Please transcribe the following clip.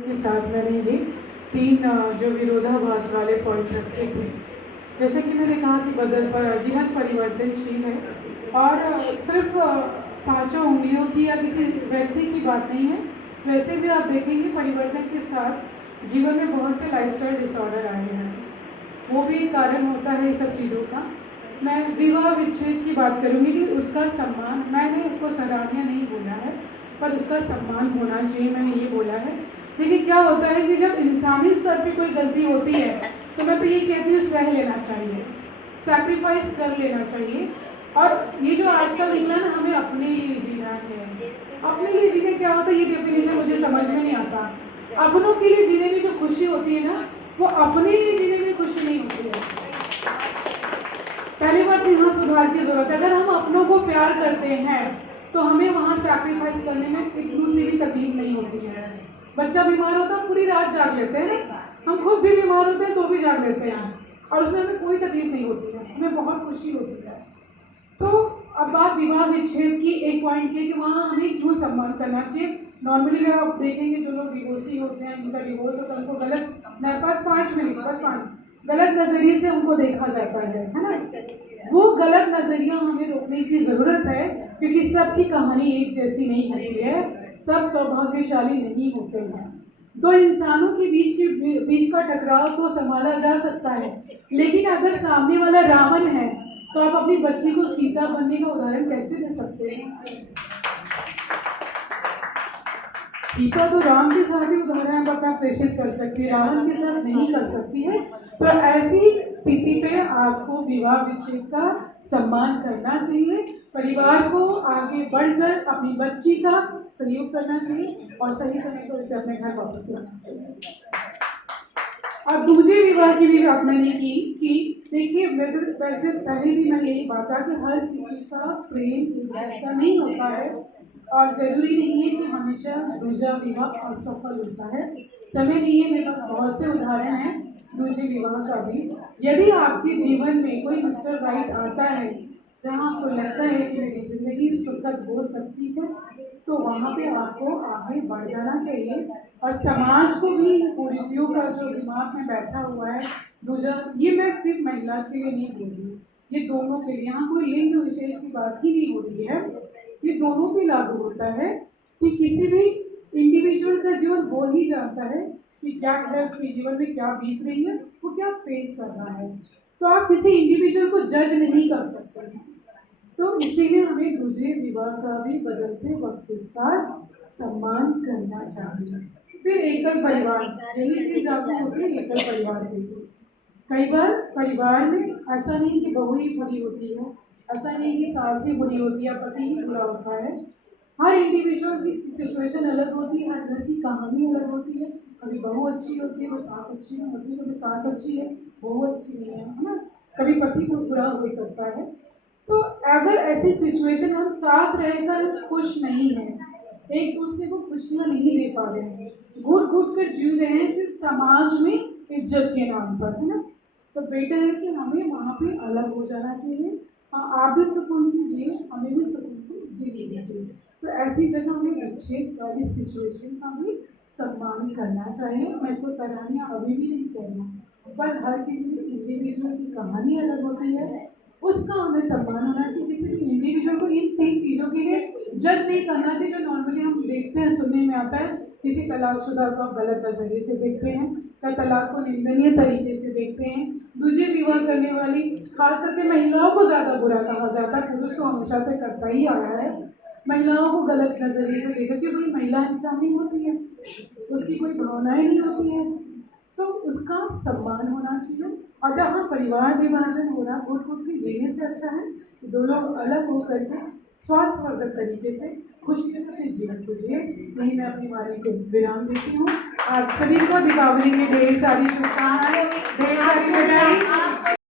के साथ मैंने ये तीन जो विरोधाभास वाले पॉइंट रखे थे। जैसे कि मैंने कहा कि जीवन परिवर्तनशील है और सिर्फ पांचों उंगलियों की या किसी व्यक्ति की बात नहीं है। वैसे भी आप देखेंगे परिवर्तन के साथ जीवन में बहुत से लाइफस्टाइल डिसऑर्डर आए हैं, वो भी एक कारण होता है ये सब चीज़ों का। मैं विवाह विच्छेद की बात करूँगी कि उसका सम्मान, मैंने उसको सराहनीय नहीं बोला है पर उसका सम्मान होना चाहिए, मैंने ये बोला है। देखिए क्या होता है कि जब इंसानी स्तर पे कोई गलती होती है तो मैं तो ये कहती हूँ सह लेना चाहिए, सैक्रिफाइस कर लेना चाहिए। और ये जो आजकल निकला ना, हमें अपने लिए जीना है। अपने लिए जीने क्या होता है ये डेफिनेशन मुझे समझ में नहीं आता। अपनों के लिए जीने में जो खुशी होती है ना, वो अपने लिए जीने में खुशी नहीं होती है। पहली बात यहाँ सुधार की जरूरत है। अगर हम अपनों को प्यार करते हैं तो हमें वहाँ सैक्रिफाइस करने में एक दूसरी भी तकलीफ नहीं होती है। बच्चा बीमार होता है पूरी रात जाग लेते हैं, हम खुद भी बीमार होते हैं तो भी जाग लेते हैं और उसमें हमें कोई तकलीफ नहीं होती है, हमें बहुत खुशी होती है। तो अब बात विवाह विच्छेद की एक पॉइंट की कि वहाँ हमें क्यों सम्मान करना चाहिए। नॉर्मली आप देखेंगे जो लोग डिवोर्सी होते हैं, जिनका डिवोर्स होता है, उनको गलत, मेरे पास 5 मिनट बस 5 गलत नजरिए से उनको देखा जाता है ना। वो गलत नजरिया हमें रोकने की जरूरत है क्योंकि सबकी कहानी एक जैसी नहीं होती है, सब सौभाग्यशाली नहीं होते हैं। दो इंसानों के बीच का टकराव तो संभाला जा सकता है, लेकिन अगर सामने वाला रावण है तो आप अपनी बच्ची को सीता बनने का उदाहरण कैसे दे सकते हैं। सीता तो राम के साथ ही उदाहरण अपना प्रेषित कर सकती है, रावण के साथ नहीं कर सकती है। तो ऐसी स्थिति पे आपको विवाह विच्छेद का सम्मान करना चाहिए, परिवार को आगे बढ़कर अपनी बच्ची का सहयोग करना चाहिए और सही समय पर उसे अपने घर वापस लाना चाहिए। अब दूसरे विवाह की भी बात मैंने की कि देखिए वैसे पहले भी मैंने यही बात कहा कि हर किसी का प्रेम ऐसा नहीं होता है और जरूरी नहीं है कि हमेशा दूसरा विवाह असफल होता है। समय लिए मेरे पास बहुत से उदाहरण हैं दूसरे विवाह का भी। यदि आपके जीवन में कोई मिस्टर राइट आता है जहाँ आपको लगता है कि मेरी जिंदगी सुखद हो सकती है तो वहाँ पे आपको आगे बढ़ जाना चाहिए। और समाज को भी कुरीतियों का जो दिमाग में बैठा हुआ है दूसरा, ये मैं सिर्फ महिला के लिए नहीं बोल रही, ये दोनों के लिए, यहाँ कोई लिंग विशेष की बात ही नहीं हो रही है, ये दोनों पे लागू होता है कि किसी भी इंडिविजुअल का जीवन वो ही जानता है कि क्या है उसके जीवन में क्या बीत रही है, वो क्या फेस कर रहा है। तो आप किसी इंडिविजुअल को जज नहीं कर सकते हैं। तो इसीलिए हमें दूसरे विवाह का भी बदलते वक्त के साथ सम्मान करना चाहिए। फिर एकल परिवार, यही चीज आपको होती है एकल परिवार के लिए। कई बार परिवार में ऐसा नहीं कि बहू ही बुरी होती है, ऐसा नहीं कि सास ही बुरी होती है, पति ही बुरा होता है। हर इंडिविजुअल की सिचुएशन अलग होती है, हर घर की कहानी अलग होती है। कभी बहू अच्छी होती है वो सास अच्छी नहीं होती, कभी सास अच्छी है बहू अच्छी नहीं है ना। कभी पति को बुरा हो सकता है। तो अगर ऐसी सिचुएशन हम साथ रहकर खुश नहीं है, एक दूसरे को खुशियां नहीं दे पा रहे हैं, घुट घुट कर जी रहे हैं सिर्फ समाज में इज्जत के नाम पर, है ना, तो बेटर है कि हमें वहाँ पे अलग हो जाना चाहिए। आप भी सुकून से जिए, हमें भी सुकून से जी लेना चाहिए। तो ऐसी जगह हमें अच्छे वाली सिचुएशन का भी सम्मान करना चाहिए। मैं इसको सराहनीय अभी भी नहीं कहना, पर हर किसी इंडिविजुअल की कहानी अलग होती है, उसका हमें सम्मान होना चाहिए। किसी भी इंडिविजुअल को इन 3 चीज़ों के लिए जज नहीं करना चाहिए जो नॉर्मली हम देखते हैं, सुनने में आता है। किसी तलाकशुदा को आप गलत नजरिए से देखते हैं, या तलाक को निंदनीय तरीके से देखते हैं। दूसरे विवाह करने वाली खास करके महिलाओं को ज़्यादा बुरा कहा जाता है, पुरुष तो हमेशा से करता ही आया है। महिलाओं को गलत नजरिए से देखा कि भाई महिला इंसान नहीं होती है, उसकी कोई भावनाएं नहीं होती है, तो उसका सम्मान होना चाहिए। और जहाँ परिवार विभाजन हो रहा घुट घुट के जीने से अच्छा है कि दो लोग अलग होकर के स्वास्थ्यवर्धक तरीके से खुशी से अपने जीवन को जिए। यही मैं अपनी वाणी को विराम देती हूँ। आप सभी को दीपावली में ढेर सारी शुभकामनाएं, ढेर सारी बधाई।